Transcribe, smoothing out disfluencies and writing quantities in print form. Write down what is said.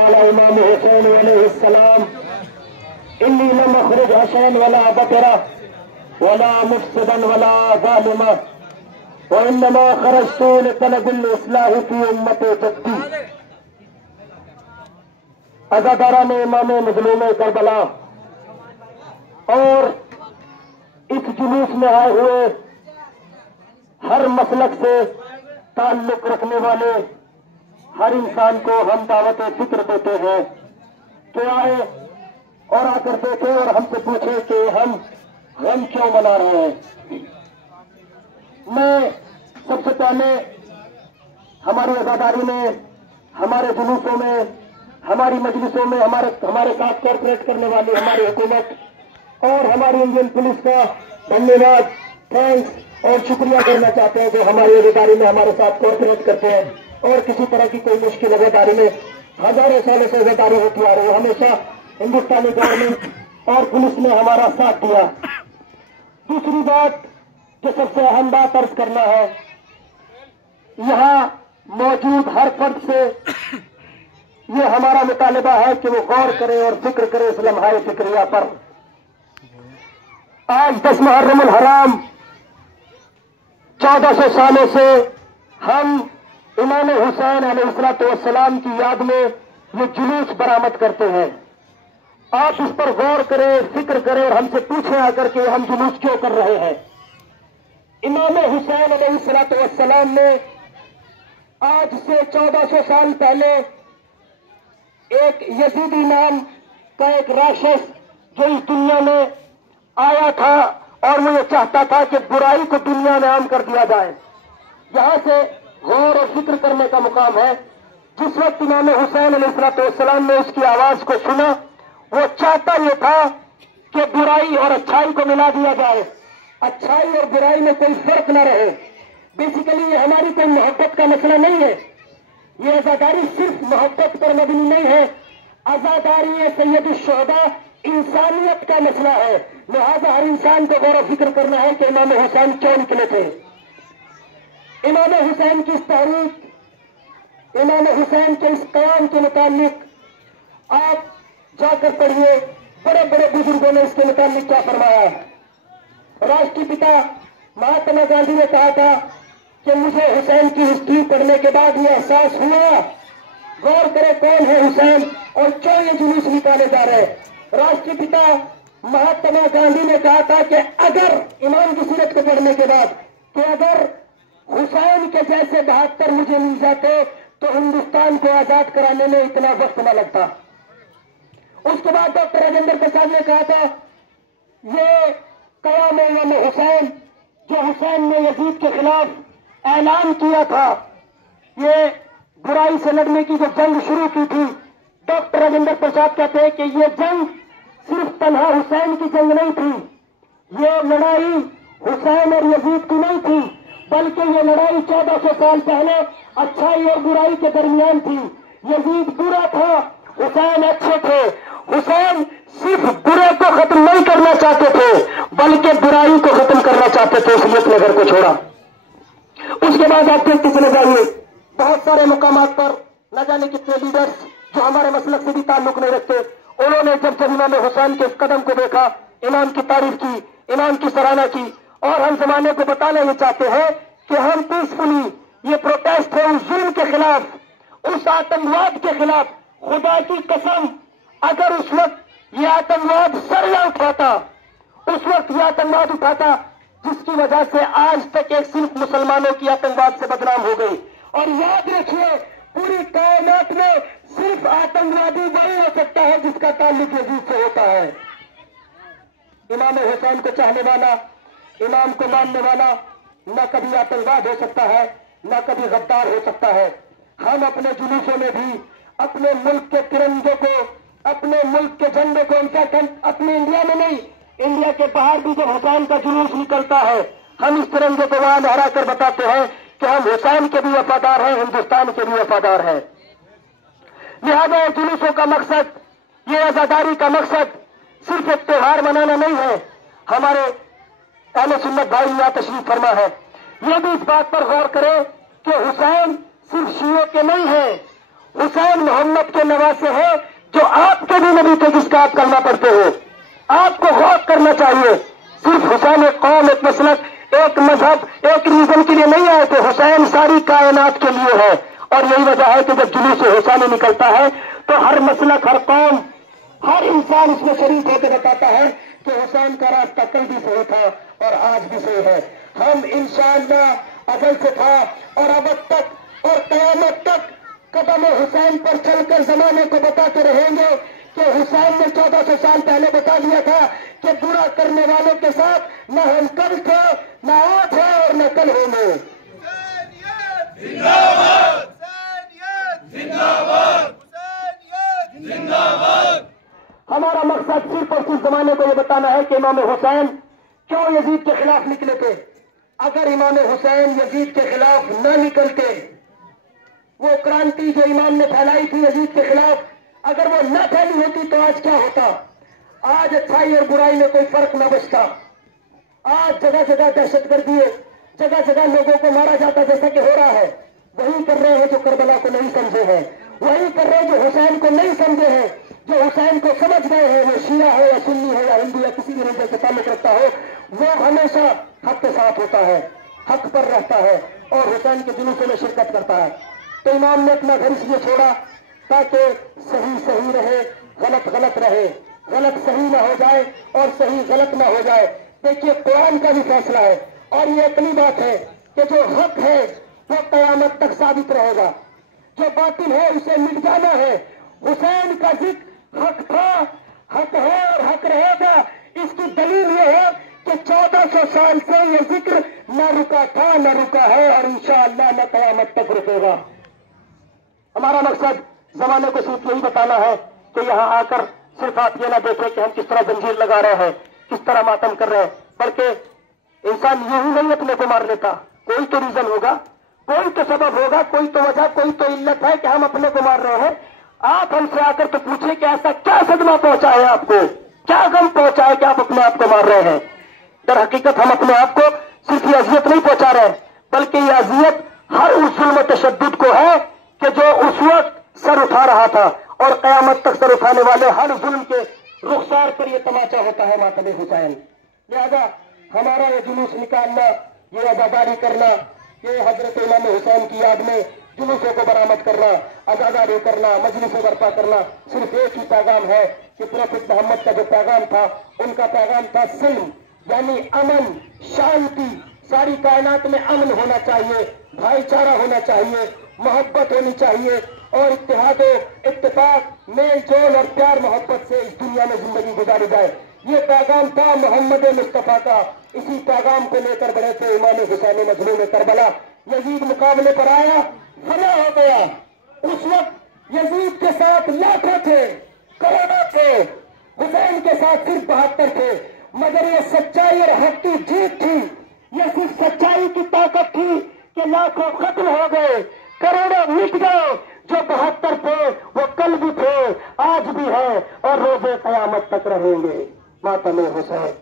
قال امام حسین علیہ السلام انی لم اخرج حسین ولا بطرا ولا مفسدا ولا ظالما وانما خرجت لطلب الاصلاح في امت جدی. عزاداران امام مظلوم کربلا اور اس جلوس میں آئے ہوئے ہر مسلک سے تعلق رکھنے والے ہر انسان کو ہم دعوت فکر دیتے ہیں کہ آئے اور آ کر دیکھیں اور ہم سے پوچھیں کہ ہم غم کیوں منا رہے ہیں. میں سب سے پہلے ہماری عزاداری میں، ہمارے جلوسوں میں، ہماری مجلسوں میں ہمارے ساتھ کوآپریٹ کرنے والی ہماری حکومت اور ہماری انڈین پولیس کا دھنیہ واد، تھینکس اور شکریہ کرنا چاہتے ہیں جو ہماری عزاداری میں ہمارے ساتھ کوآپریٹ کرتے ہیں اور کسی طرح کی کوئی مشکل عزاداری میں ہزاروں سالوں سے عزاداری ہوتی آ رہی ہے. ہمیشہ ہندوستانی گورنمنٹ اور پولیس نے ہمارا ساتھ دیا. دوسری بات جو سب سے اہم بات عرض کرنا ہے، یہاں موجود ہر فرد سے یہ ہمارا مطالبہ ہے کہ وہ غور کرے اور فکر کرے اس لمحہ فکریہ پر. آج 10 محرم الحرام 1400 سالوں سے ہم امام حسین علیہ السلام کی یاد میں یہ جلوس برآمد کرتے ہیں. آپ اس پر غور کریں، فکر کریں اور ہم سے پوچھیں آ کر کے ہم جلوس کیوں کر رہے ہیں. امام حسین علیہ السلام نے آج سے 1400 سال پہلے ایک یزیدی نام کا ایک راشس جو اس دنیا میں آیا تھا اور وہ یہ چاہتا تھا کہ برائی کو دنیا میں عام کر دیا جائے. یہاں سے غور اور فکر کرنے کا مقام ہے. جس وقت امام حسین علیہ السلام نے اس کی آواز کو سنا، وہ چاہتا یہ تھا کہ برائی اور اچھائی کو ملا دیا جائے، اچھائی اور برائی میں کوئی فرق نہ رہے. بیسیکلی یہ ہماری کوئی محبت کا مسئلہ نہیں ہے، یہ عزاداری صرف محبت پر مبنی نہیں ہے. عزاداری سید الشہداء انسانیت کا مسئلہ ہے. لہذا ہر انسان کو غور و فکر کرنا ہے کہ امام حسین کیوں نکلے تھے. امام حسین کی اس تحریک، امام حسین کے اس قیام کے متعلق آپ جا کر پڑھیے، بڑے بڑے بزرگوں نے اس کے متعلق کیا فرمایا. راشٹری پتا مہاتما گاندھی نے کہا تھا کہ مجھے حسین کی ہسٹری پڑھنے کے بعد یہ احساس ہوا، غور کرے کون ہے حسین اور کیوں یہ جلوس نکالے جا رہے. راشٹری پتا مہاتما گاندھی نے کہا تھا کہ اگر امام کی سیرت کو پڑھنے کے بعد کہ اگر حسین کے جیسے 72 مجھے مل جاتے تو ہندوستان کو آزاد کرانے میں اتنا وقت نہ لگتا. اس کے بعد ڈاکٹر راجندر پرساد نے کہا تھا یہ قیام امام حسین جو حسین نے یزید کے خلاف اعلان کیا تھا، یہ برائی سے لڑنے کی جو جنگ شروع کی تھی، ڈاکٹر راجندر پرساد کہتے ہیں کہ یہ جنگ صرف تنہا حسین کی جنگ نہیں تھی، یہ لڑائی حسین اور یزید کی نہیں تھی، بلکہ یہ لڑائی 1400 سال پہلے اچھائی اور برائی کے درمیان تھی. یزید برا تھا، حسین اچھے تھے. حسین صرف برے کو ختم نہیں کرنا چاہتے تھے بلکہ برائی کو ختم کرنا چاہتے تھے، اس لیے اپنے گھر کو چھوڑا. اس کے بعد آپ دیکھتے چلے جائیے بہت سارے مقامات پر نہ جانے کتنے لیڈرز جو ہمارے مسلک سے بھی تعلق نہیں رکھتے، انہوں نے جب امام حسین کے اس قدم کو دیکھا، امام کی تعریف کی، امام کی سراہنا کی اور ہم زمانے کو بتانا یہ چاہتے ہیں کہ ہم پیسفلی یہ پروٹیسٹ ہے اس ظلم کے خلاف، اس آتنکواد کے خلاف. خدا کی قسم اگر اس وقت یہ آتنکواد سر نہ اٹھاتا، اس وقت یہ آتنکواد اٹھاتا جس کی وجہ سے آج تک ایک صرف مسلمانوں کی آتنکواد سے بدنام ہو گئی. اور یاد رکھیے پوری کائنات میں صرف آتنکوادی وہی ہو سکتا ہے جس کا تعلق یزید سے ہوتا ہے. امام حسین کو چاہنے والا، امام کو ماننے والا نہ کبھی آتنکواد ہو سکتا ہے نہ کبھی غدار ہو سکتا ہے. ہم اپنے جلوسوں میں بھی اپنے ملک کے ترنگے کو، اپنے ملک کے جھنڈے کو، اپنے انڈیا میں نہیں، انڈیا کے باہر بھی جب حسین کا جلوس نکلتا ہے ہم اس ترنگے کو وہاں لہرا کر بتاتے ہیں کہ ہم حسین کے بھی وفادار ہیں، ہندوستان کے بھی وفادار ہیں. لہذا جلوسوں کا مقصد، یہ عزاداری کا مقصد صرف ایک تہوار منانا نہیں ہے. ہمارے اہل سنت بھائی یہاں تشریف فرما ہے، یہ بھی اس بات پر غور کرے کہ حسین صرف شیعوں کے نہیں ہیں، حسین محمد کے نواسے ہیں جو آپ کے بھی نبی تھے، جس کا آپ کلمہ پڑھتے ہو. آپ کو غور کرنا چاہیے. صرف حسین ایک قوم، ایک مسلک، ایک مذہب، ایک ریزن کے لیے نہیں آئے تھے. حسین ساری کائنات کے لیے ہے. اور یہی وجہ ہے کہ جب جلوس حسینی نکلتا ہے تو ہر مسلک، ہر قوم، ہر انسان اس میں شریک ہو کے بتاتا ہے کہ حسین کا راستہ کل بھی صحیح تھا اور آج بھی صحیح ہے. ہم انشاءاللہ ازل سے تھا اور ابد تک اور قیامت تک قدم حسین پر چل کر زمانے کو بتاتے رہیں گے کہ حسین نے 1400 سال پہلے بتا دیا تھا کہ برا کرنے والوں کے ساتھ نہ ہم کل تھے، نہ آج ہے اور نہ کل ہوں گے. ہمارا مقصد صرف اور صرف زمانے کو یہ بتانا ہے کہ امام حسین کیوں یزید کے خلاف نکلے تھے. اگر امام حسین یزید کے خلاف نہ نکلتے، وہ کرانتی جو امام نے پھیلائی تھی یزید کے خلاف، اگر وہ نہ پھیلی ہوتی تو آج کیا ہوتا؟ آج اچھائی اور برائی میں کوئی فرق نہ بچتا. آج جگہ جگہ دہشت گردی ہے، جگہ جگہ لوگوں کو مارا جاتا جیسا کہ ہو رہا ہے. وہی کر رہے ہیں جو کربلا کو نہیں سمجھے ہیں، وہی کر رہے ہیں جو حسین کو نہیں سمجھے ہیں. جو حسین کو سمجھ گئے ہیں، وہ شیعہ ہو یا سنی ہو یا ہندو یا کسی بھی رنگ سے تعلق رکھتا ہو، وہ ہمیشہ حق کے ساتھ ہوتا ہے، حق پر رہتا ہے اور حسین کے جلوسوں میں شرکت کرتا ہے. تو امام نے اپنا گھر اس لیے چھوڑا تاکہ صحیح صحیح رہے، غلط غلط رہے، غلط صحیح نہ ہو جائے اور صحیح غلط نہ ہو جائے. دیکھیے قرآن کا بھی فیصلہ ہے اور یہ اپنی بات ہے کہ جو حق ہے وہ قیامت تک ثابت رہے گا، جو باطل ہے اسے مٹ جانا ہے. حسین کا ذکر حق تھا، حق ہے اور حق رہے گا. اس کی دلیل یہ ہے کہ 1400 سال سے یہ ذکر نہ رکا تھا، نہ رکا ہے اور انشاءاللہ نہ قیامت تک رکے گا. ہمارا مقصد زمانے کو صرف یہی بتانا ہے کہ یہاں آ کر صرف آپ یہ نہ دیکھیں کہ ہم کس طرح زنجیر لگا رہے ہیں، کس طرح ماتم کر رہے ہیں، بلکہ انسان یہی نہیں اپنے کو مار لیتا. کوئی تو ریزن ہوگا، کوئی تو سبب ہوگا، کوئی تو وجہ، کوئی تو علت ہے کہ ہم اپنے کو مار رہے ہیں. آپ ہم سے آ کر تو پوچھیں کہ ایسا کیا صدمہ پہنچا ہے آپ کو، کیا غم پہنچا ہے کہ آپ اپنے آپ کو مار رہے ہیں. در حقیقت ہم اپنے آپ کو صرف یہ اذیت نہیں پہنچا رہے بلکہ یہ اذیت ہر اس ظلم و تشدد کو ہے کہ جو اس وقت سر اٹھا رہا تھا اور قیامت تک سر اٹھانے والے ہر ظلم کے رخسار پر یہ تماچا ہوتا ہے ماتم حسین. لہذا ہمارا یہ جلوس نکالنا، یہ عزاداری کرنا، یہ حضرت امام حسین کی یاد میں جلوسوں کو برآمد کرنا، عزاداری کرنا، مجلسیں برپا کرنا، صرف ایک ہی پیغام ہے کہ پروفیٹ محمد کا جو پیغام تھا، ان کا پیغام تھا سلم، یعنی امن، شانتی. ساری کائنات میں امن ہونا چاہیے، بھائی چارہ ہونا چاہیے، محبت ہونی چاہیے اور اتحاد و اتفاق، میل جول اور پیار محبت سے اس دنیا میں زندگی گزاری جائے. یہ پیغام تھا محمد مصطفیٰ کا. اسی پیغام کو لے کر بڑھے تھے امام حسین مظلوم کربلا. یزید مقابلے پر آیا، فنا ہو گیا. اس وقت یزید کے ساتھ لاکھوں تھے، کروڑوں تھے، حسین کے ساتھ صرف 72 تھے. مگر یہ سچائی اور حق کی جیت تھی. یہ صرف سچائی کی طاقت تھی کہ لاکھوں ختم ہو گئے، کروڑوں مٹ گئے. جو 72 تھے وہ کل بھی تھے، آج بھی ہے اور روز قیامت تک رہیں گے. ماتم حسین.